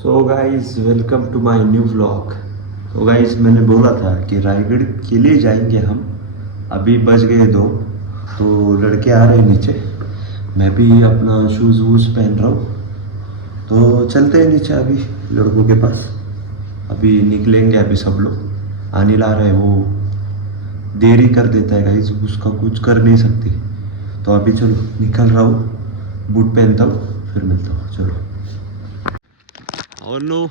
So guys welcome to my new vlog. तो guys मैंने बोला था कि रायगढ़ के लिए जाएंगे हम। अभी बज गए 2, तो लड़के आ रहे हैं नीचे। मैं भी अपना शूज़ वूज़ पहन रहा हूँ, तो चलते हैं नीचे अभी लड़कों के पास। अभी निकलेंगे, अभी सब लोग आने ला रहे हैं। वो देरी कर देता है गाइस, उसका कुछ कर नहीं सकती। तो अभी चलो निकल रहा हूँ, बूट पहनता हूँ, फिर मिलता हूँ। चलो और नो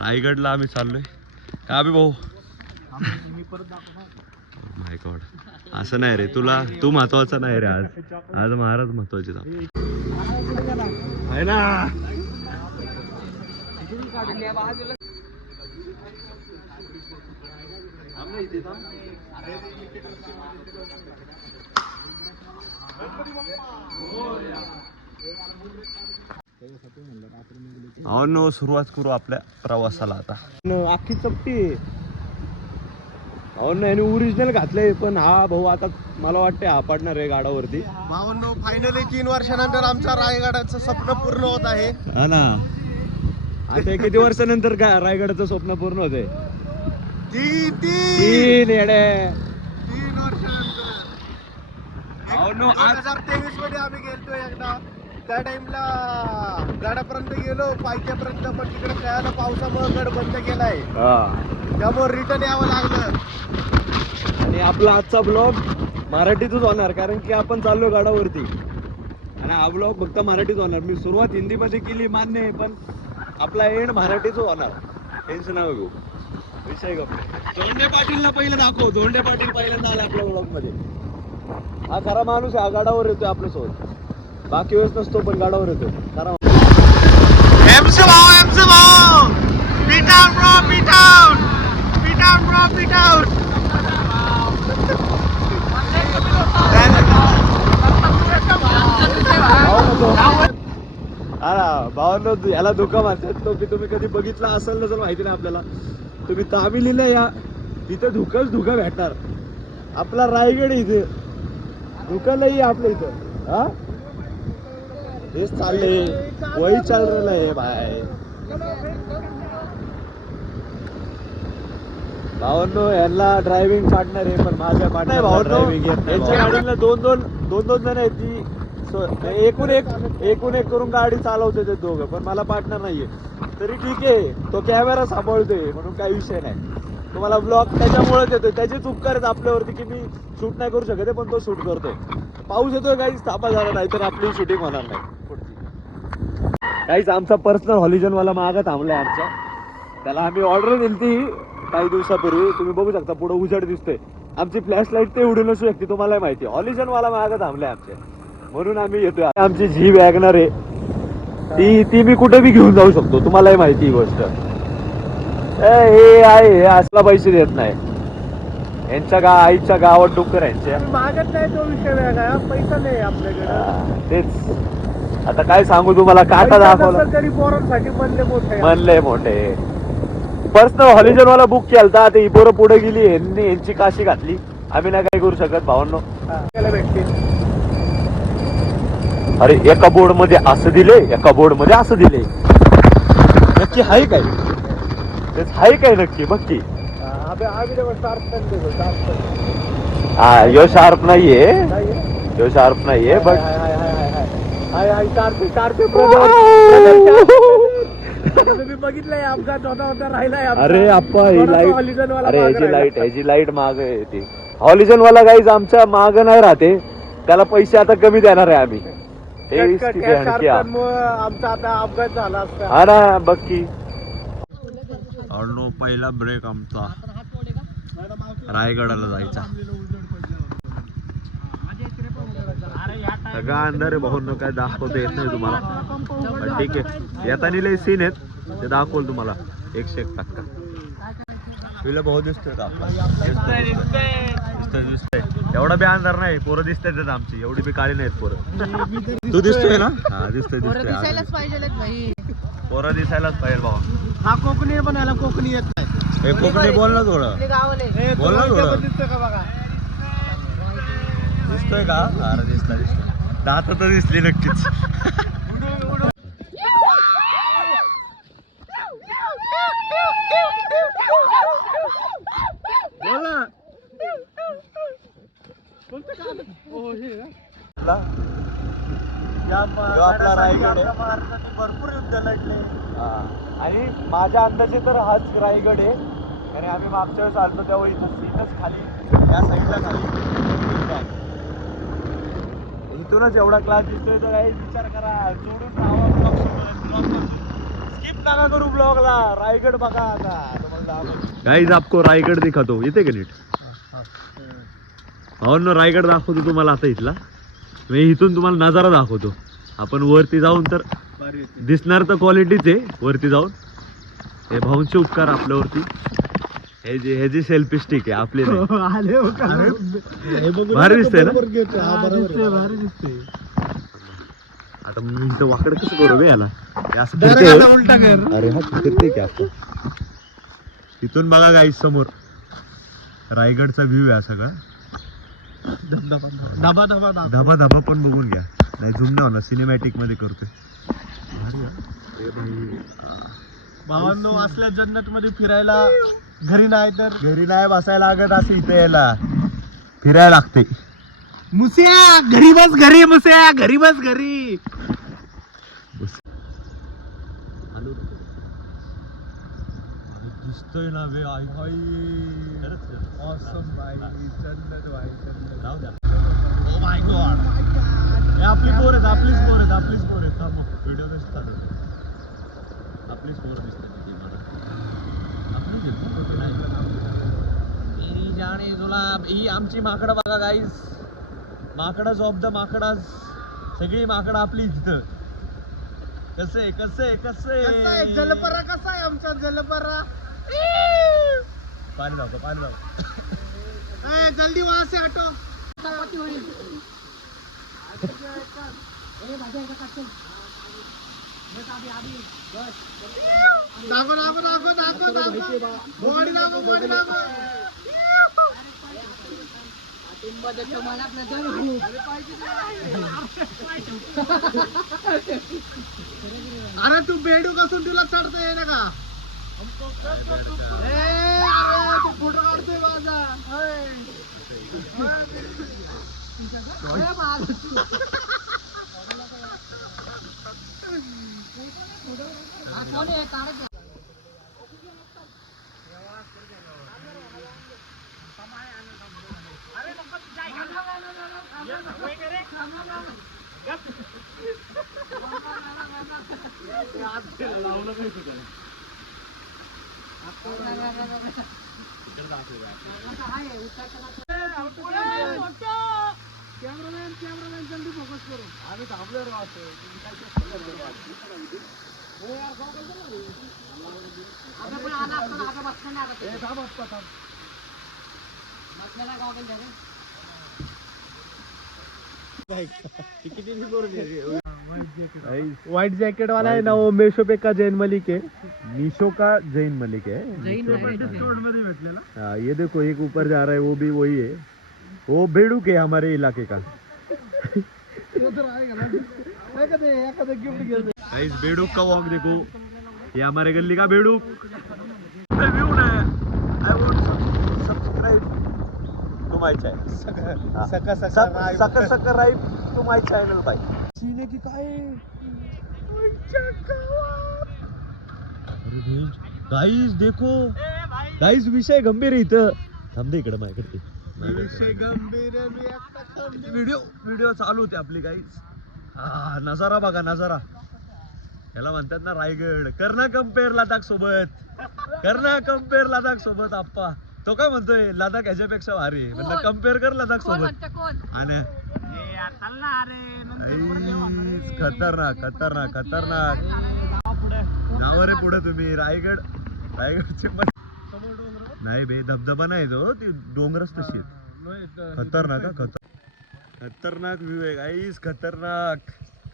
रायगडला आम्ही चाललोय का बी भाऊ? माय गॉड, असं नाही रे, तू महत्वाचा नाही रे। आज महाराज महत्वाचे आहे ना। नो सुरुवात करू आपल्या प्रवासाला आता। अख्खी चपटी आणि ओरिजिनल घातलंय, पण हा भाऊ आता मला वाटतं हा पडणार आहे गाडावरती। भावांनो, फायनली 3 वर्षानंतर आमचा रायगडाचं स्वप्न पूर्ण होत आहे। हा ना, आता किती वर्षानंतर काय रायगडाचं स्वप्न पूर्ण होतंय? 3 वर्षानंतर। 2023 मध्ये आम्ही गेलतो एकदा, त्या टाइमला गडापर्यंत गेलो पायथ्यापर्यंत, पण तिकडे कळालं पावसामुळे गड बंद केलाय, त्यामुळे रिटर्न यावं लागलं। आणि आपला आजचा ब्लॉग मराठीतच होणार, कारण की आपण चाललोय गडावरती आणि हा ब्लॉग फक्त मराठीत होणार। मी सुरुवात हिंदीमध्ये केली मान्य आहे, पण आपला एंड मराठीच होणार, टेन्शन नका घेऊ। विषय गप। धोंडे पाटीलला पहिलं दाखव, धोंडे पाटील पहिल्यांदा आला आपल्या ब्लॉग मध्ये। हा खरा माणूस आहे, हा गाडावर येतोय आपल्यासोबत, बाकी वेळेस नसतो पण गाडावर येतोय खरा। एमसी भाऊ P town bro, P town bro, P town. भावांनो, याला धोका म्हणतात तो, की तुम्ही कधी बघितला असेल नसेल माहिती नाही आपल्याला। तुम्ही तामिलीला या, तिथे धुका भेटणार। आपला रायगड इथे धुकालाही आपल्या इथं। हा हेच चालले, वही चाल रहा है भाई। भावांनो, यांना ड्रायव्हिंग पार्टनर आहे, पण माझ्या पार्टनर ड्रायव्हिंग येत नाही। यांच्या गाडीला दोन जण आहेत, ती एकूण एक करून गाडी चालवते ते दोघं, पण मला पार्टनर नाहीये। तरी ठीक आहे, तो कॅमेरा सांभाळतोय म्हणून काही विषय नाही। तुम्हाला ब्लॉग त्याच्यामुळेच येतोय, त्याची चूक करत आपल्यावरती की मी शूट नाही करू शकत, पण तो शूट करतोय। पाऊस येतोय काहीच तापा झाला नाही, तर आपली शूटिंग होणार नाही। काहीच आमचा पर्सनल हॉलिजन वाला मागं थांबलाय आमचा, त्याला आम्ही ऑर्डर दिली काही दिवसापूर्वी। तुम्ही बघू शकता पुढे उजेड दिसतोय, आमची फ्लॅश लाईट ते उडू नसू शकते, तुम्हाला माहिती। हॉलिजन वाला मागं थांबलाय आमच्या, म्हणून आम्ही येतोय। आमची जी वॅगनर आहे ती मी कुठे बी घेऊन जाऊ शकतो, तुम्हालाही माहिती ही गोष्ट। हे असला पैसे देत नाही, यांच्या आईच्या गावात डुक्कर यांच्या मागत नाही, तो विषय वेगळा, पैसा नाही आपल्याकडे। तेच आता काय सांगू तुम्हाला, काटा दाखवला तरी पोरांसाठी म्हणले मोठे। पर्सनल हॉलिजन वाला बुक केलता, आता ही पोरं पुढे गेली, यांची काशी घातली, आम्ही नाही काय करू शकत भावांनो। अरे एका बोर्ड मध्ये असं दिले, एका बोर्ड मध्ये असं दिले, नक्की हाय काय? तेच हाय काय नक्की बघ की। यो शार्प नाहीये, यो शार्प नाहीये, बट तुम्ही बघितलंय अपघात होता राहिलाय। अरे आप्पा, ही लाईट ह्याची लाईट माग येते। हॉलिजन वाला गाईज आमच्या माग नाही राहते, त्याला पैसे आता कमी देणार आहे आम्ही। आमचा आता अपघात झाला असता। हा ना, बघ की। पहिला ब्रेक आमचा रायगडाला जायचा। सगळा अंधार आहे भाऊंनो, काय दाखवता येत नाही तुम्हाला, पण ठीक आहे। येताना लय सीन आहेत, ते दाखवल तुम्हाला 101%। तुला भाऊ दिसतोय का आपला? दिसतोय। एवढा बी अंधार नाही, पोरं दिसतात आमची, एवढी बी काळी नाहीत पोरं। तू दिसतोय ना? हा दिसतोय। पोरं दिसायलाच पाहिजे भाऊ। हा कोकणी पण याला कोकणी येत नाही। कोकणी बोल ना थोडं, बोल ना थोडं। दिसतोय का बघा? दिसतोय का? अरे दिसतोय, दात तर दिसली नक्कीच। आपला आपला रायगड आहे. भरपूर युद्ध लढले आणि माझ्या अंदाजे तर हाच रायगड आहे. आणि आम्ही मागच्या वेळेस आलतो तेव्हा इथंच खाली या साईडला खाली इथूनच एवढा क्लास दिसतोय तर काही विचार करा. सोडून ब्लॉग स्किप नका करू ब्लॉगला. रायगड बघा आता तुम्हाला गाईज आपको रायगड दिखातो. येते का नीट? हो ना, रायगड दाखवतो तुम्हाला आता इथला. मी इथून तुम्हाला नजारा दाखवतो. आपण वरती जाऊन तर दिसणार तर क्वालिटीच आहे. वरती जाऊन हे भाऊंचे उपकार आपल्यावरती. हे जी सेल्फी स्टिक आहे आपली नाही. भारी दिसते ना? भारी दिसते. आता मी इथं वाकड कसं करू बे याला? अरे हा फिरते की आता. तिथून बघा गाईस समोर रायगडचा व्ह्यू आहे सगळा. धबा धबा पण बघून घ्या. नाही झूम नाही होणार, सिनेमॅटिक मध्ये करतोय. भावांनो, असल्या जन्नत मध्ये फिरायला घरी नाही बसायला लागत. असं इथे यायला फिरायला लागते. मुस्या घरी बस, घरी मुस्या घरी बस, घरी. दिसतोय ना वे. आई भाई Awesome भाई, जन्नत भाई, जन्नत. जाऊ द्या. Oh my God. हे आपली पोर आहेत, आपलीच पोर आहेत, आपलीच पोर आहेत. थांब व्हिडिओ कशी चालू आहे. आपलीच पोर दिसते ती मला. जाणे तुला ही आमची माकडं बघा गाईस. माकडच ऑफ द माकडाज. सगळी माकडं आपली इथं. कसे कसे कसे जलपरा कसा आहे आमचा जलपरा? पाणी जाऊ पाणी जाऊ. जल्दी वहां से हटो. दाखव दाखव दाखव दाखव दाखव. बॉडी दाखव, बॉडी दाखव. अरे तू बेडू कसून तुला चढता येईल का? अरे तू फोटो काढतोय माझा. कॅमेरामॅन जल्दी फोकस करू. आम्ही थांबलो व्हाइट जैकेट वाला है ना, वो मीशो पे का जैन मलिक है. मीशो का जैन मलिक है. हाँ ये देखो एक ऊपर जा रहा है, वो भी वही है. वो बेड़ूक है हमारे इलाके का. गाइस बेड़ूक का वॉक देखो. ये हमारे गली का बेड़ूक. व्यू ना. I want subscribe to my channel. Subscribe to my channel भाई. सीने की काय गाइस देखो. गाइस विषय गंभीर आहे इथं. थांबते इकडे माझ्याकडे. विषय गंभीर. व्हिडिओ चालू होते आपली गाईज. नजारा बघा नजारा. याला म्हणतात ना रायगड. करना कम्पेअर लडाख सोबत. करना कम्पेअर लडाख सोबत. आप्पा तो काय म्हणतोय लडाख ह्याच्यापेक्षा भारी. म्हणजे कम्पेअर कर लडाख सोबत. आणि खतरनाक खतरनाक खतरनाक. नाव रे पुढे तुम्ही. रायगडचे नाही बे धबधबा नाही तो. ती डोंगरच तशी खतरनाक. खतरनाक व्ह्यू आहे गाईस. खतरनाक.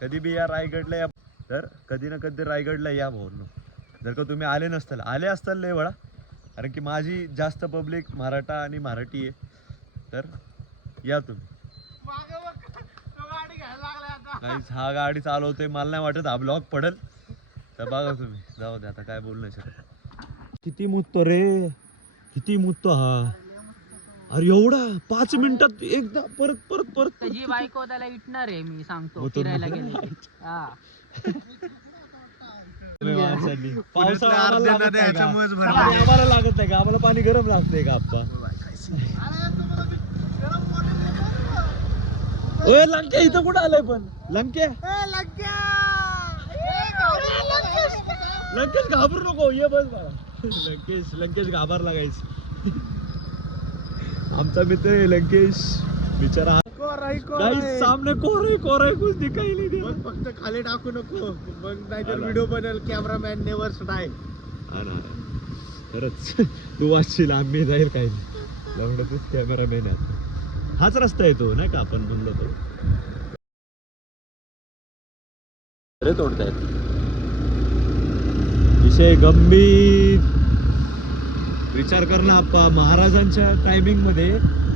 कधी बी या रायगडला या. तर कधी ना कधी रायगडला या भाऊंनो. जर का तुम्ही आले असताल लय वेळा. कारण की माझी जास्त पब्लिक मराठा आणि मराठी आहे. तर या तुम्ही. गाईस हा गाडी चालवतोय. मला नाही वाटत हा ब्लॉग पडेल. तर बघा तुम्ही. जाऊ दे आता काय बोलू नाही शकत. किती मुततो रे. किती मुततो हा. अरे एवढा 5 मिनिटात एकदा परत परत परत त्याची बायको त्याला इटणार आहे मी सांगतो मग तो फिरायला गेले हा पावसाळा आम्हाला लागत नाही का? याच्यामुळेच भरलं. पाणी आम्हाला लागत नाही का? आम्हाला पाणी गरम लागतंय का आप्पा? ओय लंके इथं कुठं आलंय पण लंके लंकेश घाबरू नको ये बस मला लंकेश घाबरला गाईस आमचा मित्र आहे लंकेश बिचारा गाईस सामने कोराई कुछ दिखाई नहीं दे मग फक्त खाली टाकू नको मग नाहीतर व्हिडिओ बनल कॅमेरामॅन नेवर स्टाय. खरंच तू वाचशील आम्ही जाईल काही नाही लवडतच कॅमेरामॅन आहे हाच रस्ता येतो नाही का आपण म्हणलो तो अरे तोडतायत विषय गंभीर विचार कर ना आप्पा महाराजांच्या टायमिंग मध्ये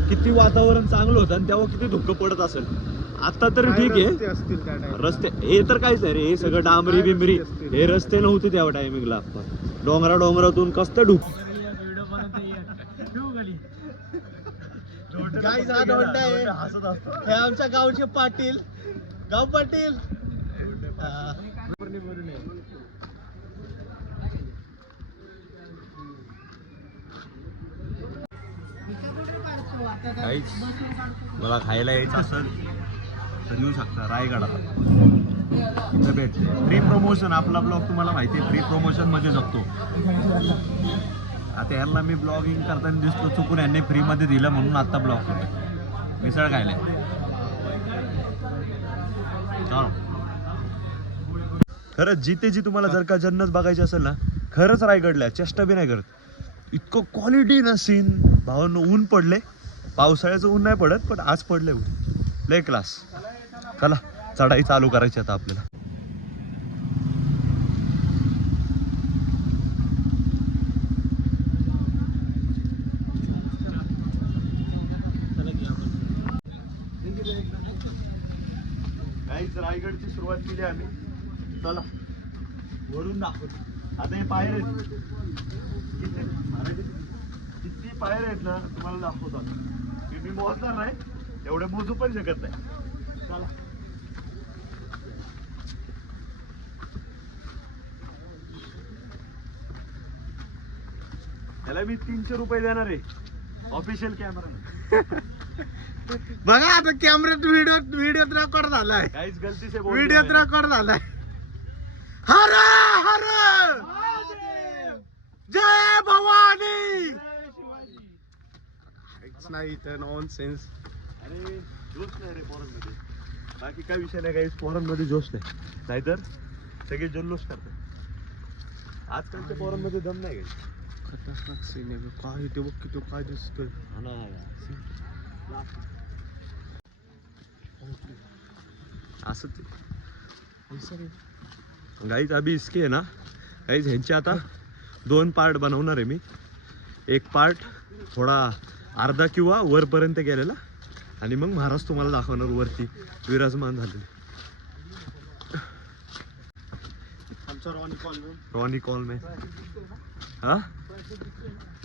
किती वातावरण चांगलं होतं आणि तेव्हा किती धुकं पडत असेल आता तर ठीक आहे असतील त्या time ला. रस्ते हे तर काहीच नाही रे हे सगळं डांबरी बिंबरी हे रस्ते नव्हते तेव्हा टायमिंगला आप्पा डोंगरातून कसं ढुक Guys, हा धोंडा आहे हे आमच्या गावचे पाटील गाव पाटील काहीच मला खायला यायचं असेल तर येऊ शकता रायगडाला इथं भेटते फ्री प्रमोशन आपला ब्लॉग तुम्हाला माहिती आहे फ्री प्रमोशन मध्ये जगतो आता यांना मी ब्लॉगिंग करताना दिसतो चुकून यांनी फ्री मध्ये दिलं म्हणून आता ब्लॉग करतो मिसळ खायला चलो खरंच जितेची तुम्हाला जर का जन्नत बघायची असेल ना खरंच रायगडला चेष्टा बी नाही करत इतकं क्वालिटी ना सीन भावांनो ऊन पडले पावसाळ्याचं ऊन नाही पडत पण आज पडले ऊन लय क्लास चला चढाई चालू करायची आता आपल्याला रायगडची सुरुवात केली आम्ही चला वरून दाखवतो आता हे पायऱ्या आहेत किती पायऱ्या आहेत ना तुम्हाला दाखवतो आता मी मोजणार नाही एवढे मोजू पण शकत नाही चला त्याला मी 300 रुपये देणार आहे ऑफिशियल कॅमेरा बघा आता कॅमेऱ्यात व्हिडिओत रेकॉर्ड झालाय काहीच गलती से बोल व्हिडिओत रेकॉर्ड झालाय हर हर जय भवानी नाही इथं नॉनसेन्स अरे जोश नाही रे फॉरन मध्ये बाकी काय विषय नाही काही फॉरन मध्ये जोश नाही नाहीतर सगळे जल्लोष करतात आजकालच्या फॉरन मध्ये दम नाही काही खतरनाक सीन आहे काय ते बघ किती काय दिसतोय असं गाईज अभी इसके आहे ना गाईज ह्यांचे आता 2 पार्ट बनवणार आहे मी एक पार्ट थोडा अर्धा किंवा वरपर्यंत गेलेला आणि मग महाराज तुम्हाला दाखवणार वरती विराजमान झालेले आमचा रॉनी कॉलमॅन हा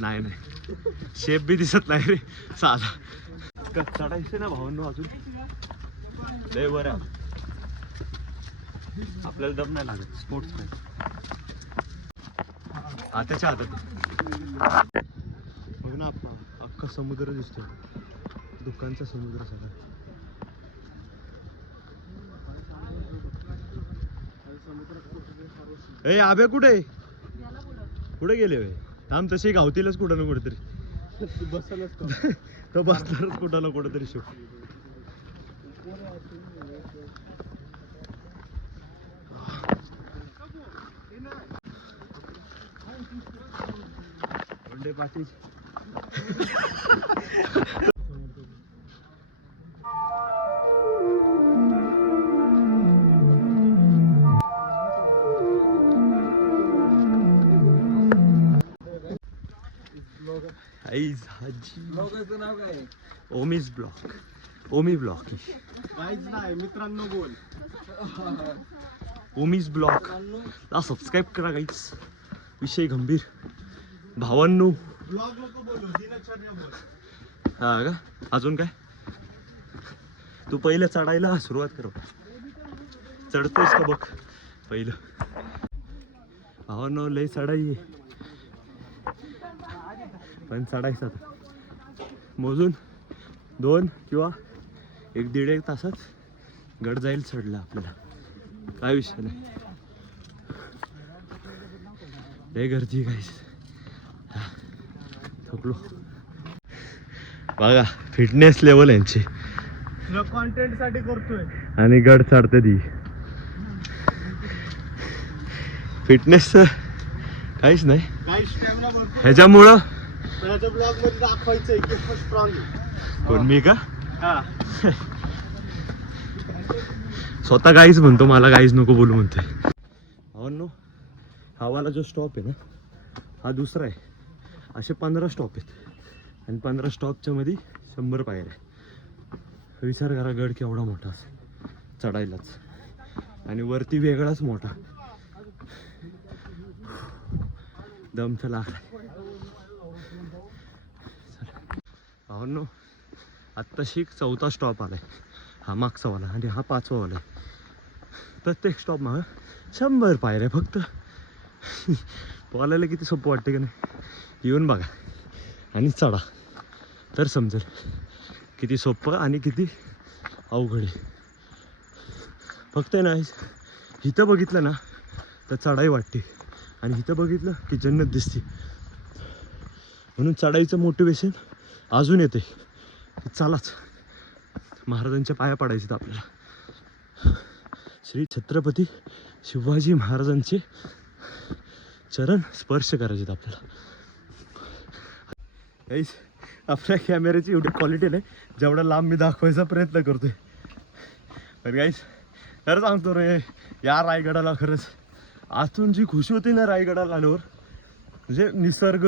नाही शेप बी दिसत नाही रे साधा चढायचे ना भावांनो अजून लय बरं आपल्याला दम नाही लागत स्पोर्ट्स आताच्या हातात बघ ना आपण अख्खा समुद्र दिसतो दुकानचा समुद्र सगळा ए आबे कुठे गेले वे थांब तसे गावतीलच कुठं ना कुठेतरी बसलच तो बसणारच कुठं ना कुठेतरी शो पाटील ओमीज ब्लॉक काहीच नाही मित्रांनो बोल ओमीज ब्लॉक ला सबस्क्राईब करा गाईज विषय गंभीर भावांनो ब्लॉग नको बोलू दिनचर्या बोल हा का अजून काय तू पहिलं चढायला सुरुवात कर चढतोयस का बघ पहिलं भावांनो लय चढाई पण चढायचं आता मोजून 2 किंवा 1-1.5 तासात गड जाईल चढला आपल्याला काय विषय नाही लय गर्दी काहीच थकलो बघा फिटनेस लेवल यांची कॉन्टेंट साठी करतोय आणि गड चढते ती फिटनेस काहीच नाही काही स्टॅमिना भरपूर ह्याच्यामुळं त्याच्या ब्लॉग मध्ये दाखवायचंय की स्ट्रॉंग कोण मी का हा स्वतः काहीच म्हणतो मला काहीच नको बोलू म्हणतोय हो नो हा वाला जो स्टॉप आहे ना हा दुसरा आहे असे 15 स्टॉप आहेत आणि 15 स्टॉपच्या मध्ये 100 पायऱ्या विचार करा गड केवढा मोठा असेल चढायलाच आणि वरती वेगळाच मोठा दमचा लागला हो नो आत्ताशी 4था स्टॉप आलाय हा मागचा वाला आणि हा 5वा वाला आहे प्रत्येक स्टॉप मागं 100 पायऱ्या फक्त बोलायला किती सोपं वाटतं की नाही येऊन बघा आणि चढा तर समजेल किती सोपं आणि किती अवघड आहे फक्त आहे ना इथं बघितलं ना तर चढाई वाटते आणि इथं बघितलं की जन्नत दिसते म्हणून चढाईचं मोटिवेशन अजून येते की चलाच महाराजांच्या पाया पडायचे आपल्याला श्री छत्रपती शिवाजी महाराजांचे चरण स्पर्श करायचे आपल्याला गाईस आपल्या कॅमेऱ्याची एवढी क्वालिटी नाही जेवढा लांब मी दाखवायचा प्रयत्न करतोय पण गाईस खरं सांगतो रे या रायगडाला खरंच आतून जी खुशी होती ना रायगडाला आल्यावर म्हणजे निसर्ग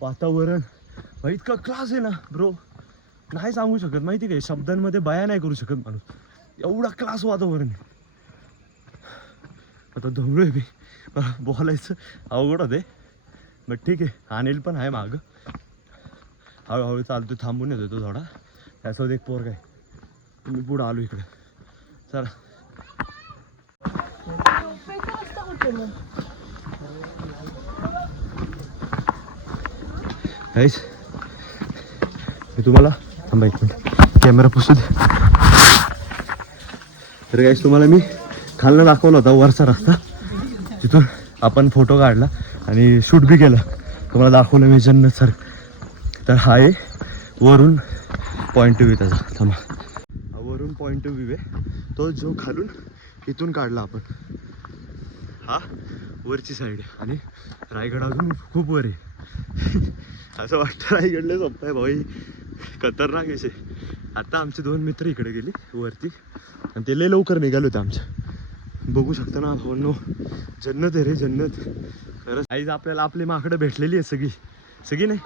वातावरण इतका क्लास आहे ना ब्रो नाही सांगू शकत माहिती काय शब्दांमध्ये बया नाही करू शकत माणूस एवढा क्लास वातावरण आहे आता दमलोय मी बोलायचं अवघड होते बट ठीक आहे अनिल पण आहे मागं हळूहळू चालतो थांबून येतो तो थोडा त्यासोबत एक पोर काय मी पुढं आलो इकडे चला गाईस मी तुम्हाला थांबा 1 मिनिट कॅमेरा पुसू दे तर गाईस तुम्हाला मी खालनं दाखवला होता वरचा रस्ता तिथून आपण फोटो काढला आणि शूट बी केलं तुम्हाला दाखवलं मी जन्नत सर तर हा आहे वरून पॉईंट ऑफ व्ह्यू त्याचा थांबा हा वरून पॉईंट ऑफ व्ह्यू आहे तो जो खालून इथून काढला आपण हा वरची साईड आहे आणि रायगड अजून खूप वर आहे असं वाटतं रायगडला सोपं आहे भाई खतरनाक विषय आता आमचे 2 मित्र इकडे गेले वरती आणि ते लय लवकर निघाले होते आमच्या बघू शकता ना भावनो जन्नत आहे रे जन्नत खरंच आईज आपल्याला आपली माकडं भेटलेली आहे सगळी नाही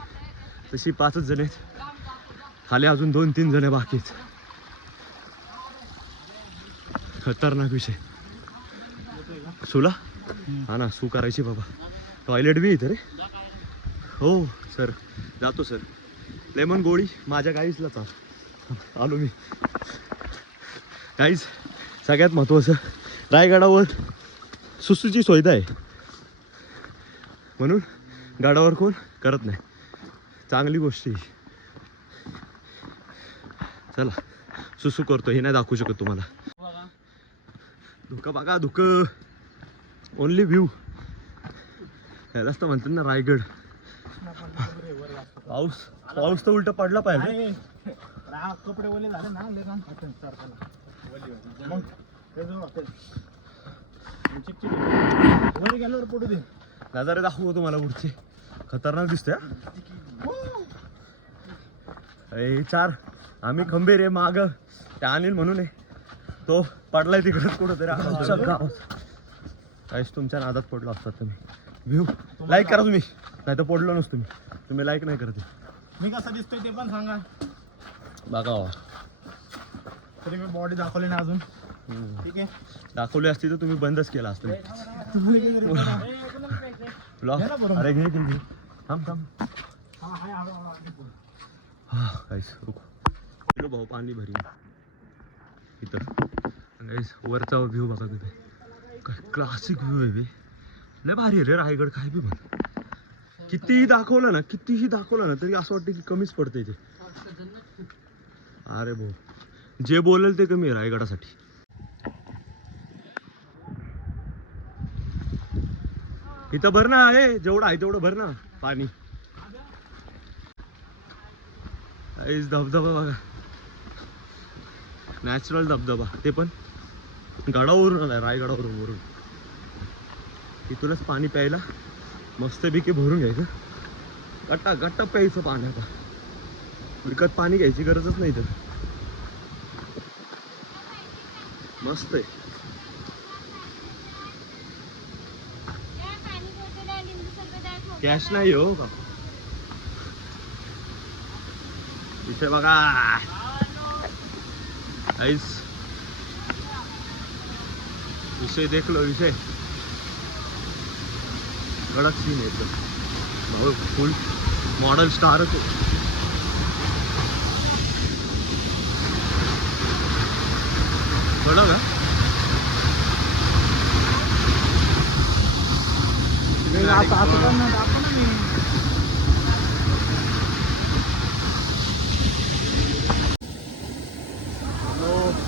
तशी 5च जण आहेत खाली अजून 2-3 जण बाकी आहेत खतरनाक विषय सुला हा ना सू करायची बाबा टॉयलेट बी इथे रे हो सर जातो सर लेमन गोळी माझ्या गाईसला चाल आलो मी गाईस सगळ्यात महत्त्वाचं रायगडावर सुसूची सुविधा आहे म्हणून गडावर कोण करत नाही चांगली गोष्ट आहे चला सुसू करतो हे नाही दाखवू शकत तुम्हाला धुकं बघा धुकं ओनली व्ह्यू यालाच तर म्हणतात ना रायगड पाऊस तर उलट पडला पाहिजे कपडे ओले झाले ना लेगान मग वर गेल्यावर पडू दे नजारे दाखवू तुम्हाला पुढचे खतरनाक दिसतोय 4 आम्ही खंबीर आहे माग त्या अनिल म्हणून आहे तो पडलाय तिकडच कुठं तरी काहीच तुमच्या नादात पडलो असतात तुम्ही व्ह्यू लाईक करा तुम्ही नाही तर पडलो नसतो तुम्ही लाईक नाही करते मी कसा दिसतोय ते पण सांगा बघा तरी मी बॉडी दाखवली ना अजून ठीक आहे दाखवली असती तर तुम्ही बंदच केला असतं ब्लॉग अरे घे थांब गाईस रुको भाऊ पाणी भरी इथं गाईस वरचा व्ह्यू बघा तिथे काय क्लासिक व्ह्यू आहे बे लय भारी आहे रे रायगड काय बी म्हण कितीही दाखवलं ना तरी असं वाटतं की कमीच पडते ते अरे भाऊ जे बोलेल ते कमी आहे रायगडासाठी इथं भर ना आहे जेवढं आहे तेवढं भर ना पाणी धबधबा बघा नॅचरल धबधबा ते पण गडावरून आलाय रायगडावरून इथूनच पाणी प्यायला मस्तपैकी भरून घ्यायचं गट्टा प्यायचं पाण्याचा विकत पाणी घ्यायची गरजच नाही तर मस्त आहे कॅश नाही हो का इथे बघा आईस विषय देख लो विषय कडक सीन आहे एकदम भाऊ फुल मॉडल स्टारच आहे कडक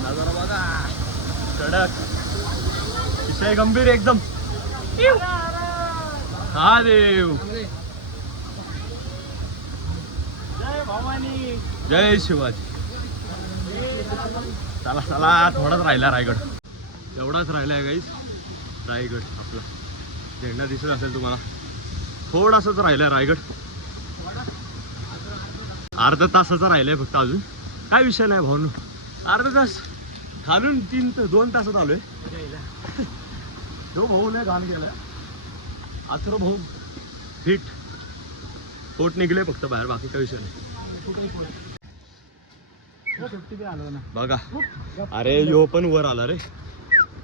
नजारा बघा कडक विषय गंभीर एकदम हा देव जय भवानी जय शिवाजी चला चला थोडाच राहिला रायगड एवढाच राहिलाय गाईस रायगड आपला झेंडा दिसत असेल तुम्हाला थोडासाच राहिलाय रायगड अर्धा तासाचा राहिलाय फक्त अजून काय विषय नाही भाऊ अर्धा तास खालून 2 तासात आलोय तो भाऊ नाही घाण गेलाय आचरो भाऊ फिट पोट निघले फक्त बाहेर बाकी काही विषय नाही बघा अरे यो पण वर आला रे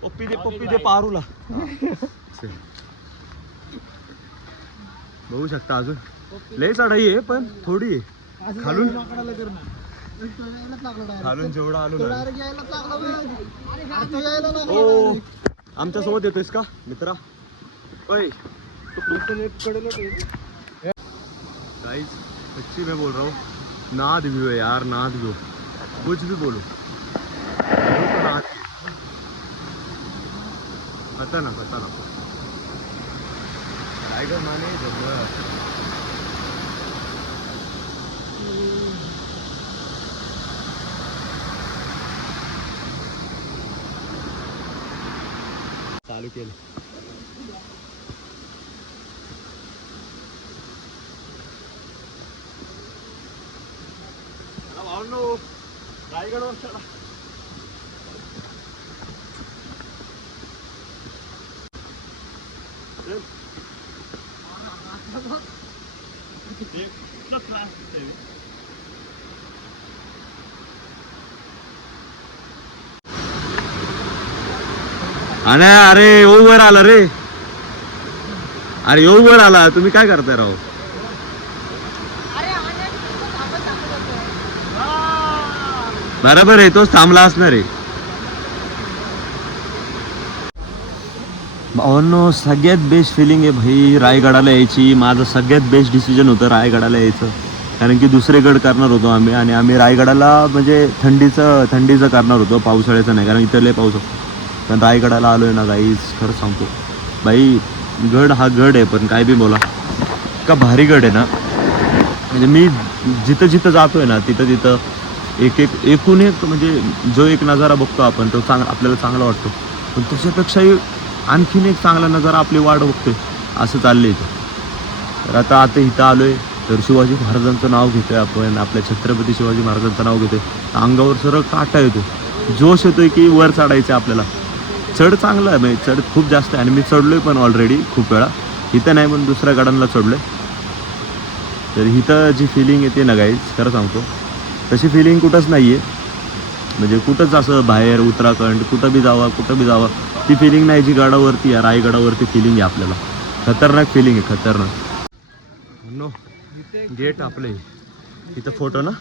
पप्पी दे पारूला बघू शकता अजून लय चढाई आहे पण थोडी आहे खालून जेवढा आलो ना ओ आमच्या सोबत येतोयस का मित्रा ओय गाइस सच्ची मैं बोल रहा हूँ नाद व्यू है यार नाद व्यू कुछ भी बोलो खतरनाक रायगड माने जंगल चालू केलं भावनो रायगडवर चला अरे वर आला रे अरे वर आला तुम्ही काय करताय राव बरोबर आहे तोच थांबला असणार आहे भावांनो सगळ्यात बेस्ट फिलिंग आहे भाई रायगडाला यायची माझं सगळ्यात बेस्ट डिसिजन होतं रायगडाला यायचं कारण की दुसरे गड करणार होतो आम्ही रायगडाला म्हणजे थंडीचं करणार होतो पावसाळ्याचं नाही कारण इथं लय पाऊस पण रायगडाला आलोय ना गाईज खरं सांगतो बाई गड हा गड आहे पण काय बी बोला का भारी गड आहे ना म्हणजे मी जिथं जातोय ना तिथं एकूण एक म्हणजे जो एक नजारा बघतो आपण तो आपल्याला चांगला वाटतो पण त्याच्यापेक्षाही आणखीन एक चांगला नजारा आपली वाट बघतोय असं चाललंय इथं तर आता इथं आलोय तर शिवाजी महाराजांचं नाव घेतोय आपण आपल्या छत्रपती शिवाजी महाराजांचं नाव घेतोय अंगावर सरळ काटा येतो जोश येतोय की वर चढायचं आपल्याला चढ चांगला आहे म्हणजे चढ खूप जास्त आहे आणि मी चढलोय पण ऑलरेडी खूप वेळा इथं नाही पण दुसऱ्या गडांना चढलोय तर इथं जी फिलिंग येते ना गाईज खरं सांगतो तशी फिलिंग कुठंच नाही आहे म्हणजे कुठंच असं बाहेर उत्तराखंड कुठं बी जावा ती फिलिंग नाही जी गडावरती आहे रायगडावरती फिलिंग आहे आपल्याला खतरनाक फिलिंग आहे खतरनाक नो गेट आपले इथं फोटो ना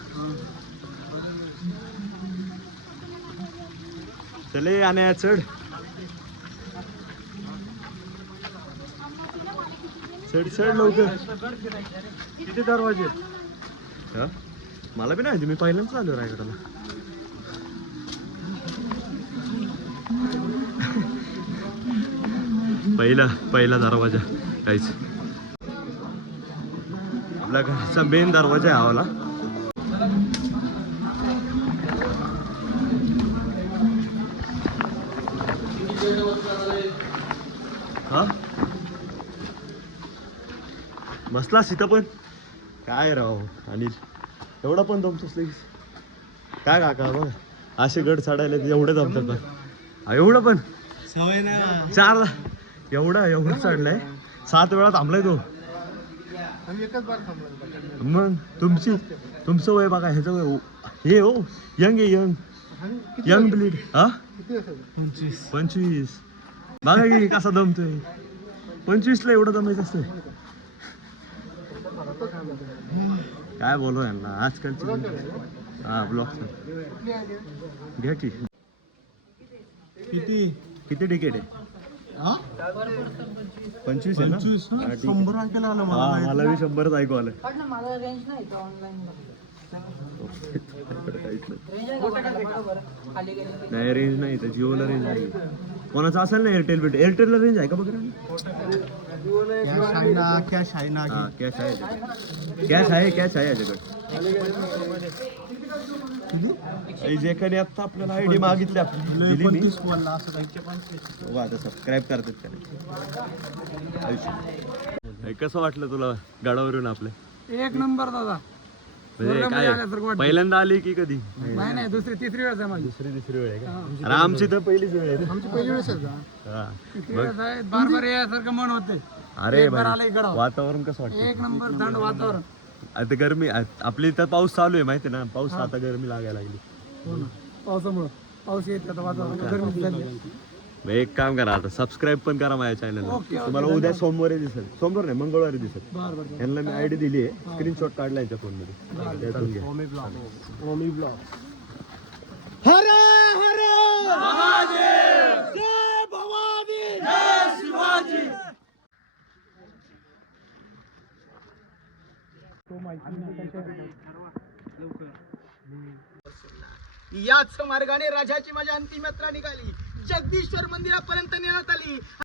चले आणि चढ चढ चढ लवकर किती दरवाजे हा? मला बी नाही मी पहिल्यांदाच आलो रायगडाला पहिला दरवाजा काहीच आपल्या घराचा मेन दरवाजा आहे आवाला हा बसलास इथं पण काय राव अनिल एवढा पण दमतोस लगेच काय काका बघ असे गड चढायला एवढं जमतात का एवढं पण सवय ना 4 एवढं चढलाय 7 वेळा थांबलाय तो आम्ही एकच बार थांबलो मग तुमचं वय बघा ह्याचं वय हे हो यंग आहे यंग ब्लीड हा 25 बघा की कसा दमतोय 25 ला एवढं दमायचं असतंय काय बोलू यांना आजकालची हा ब्लॉग घ्या की किती तिकीट आहे 25 आहे ना 100 ऐकायला आलं हा मला बी 100च ऐकू आलं मला रेंज नाही ऑनलाईन नाही रेंज नाही तर जिओला रेंज नाही कोणाचं असेल ना एअरटेलला रेंज आहे का बघ कॅश आहे ना हा कॅश आहे कॅश आहे याच्याकडे जे काही आता आपल्याला आयडी मागितली आपली दिली मी हो, आता सबस्क्राईब करतात त्याला कसं वाटलं तुला गडावरून आपल्या एक नंबर दादा म्हणजे काय पहिल्यांदा आली की कधी नाही दुसरी तिसरी वेळ आहे माझी तिसरी वेळ आहे का अरे आमची तर पहिलीच वेळ आहे रे. आमची पहिली वेळेस आहे का हा. बार बार यासारखं मन होते अरे भाई वातावरण कसं वाटतं एक नंबर थंड वातावरण आता गरमी आपली इथं पाऊस चालू आहे माहिती ना पाऊस आता गरमी लागायला लागली पावसामुळं पाऊस येत आता वातावरण गरमी झाली मग एक काम करा आता सबस्क्राईब पण करा माझ्या चॅनलला तुम्हाला उद्या सोमवारी दिसेल सोमवार नाही मंगळवारी दिसेल यांना मी आयडी दिली आहे स्क्रीनशॉट काढला यांच्या फोन मध्ये त्यातून घ्या. ओमी ब्लॉग हर हर महादेव जय भवानी जय शिवाजी याच मार्गाने राजाची माझ्या अंतिम यात्रा निघाली जगदीश्वर मंदिरापर्यंत नेण्यात आली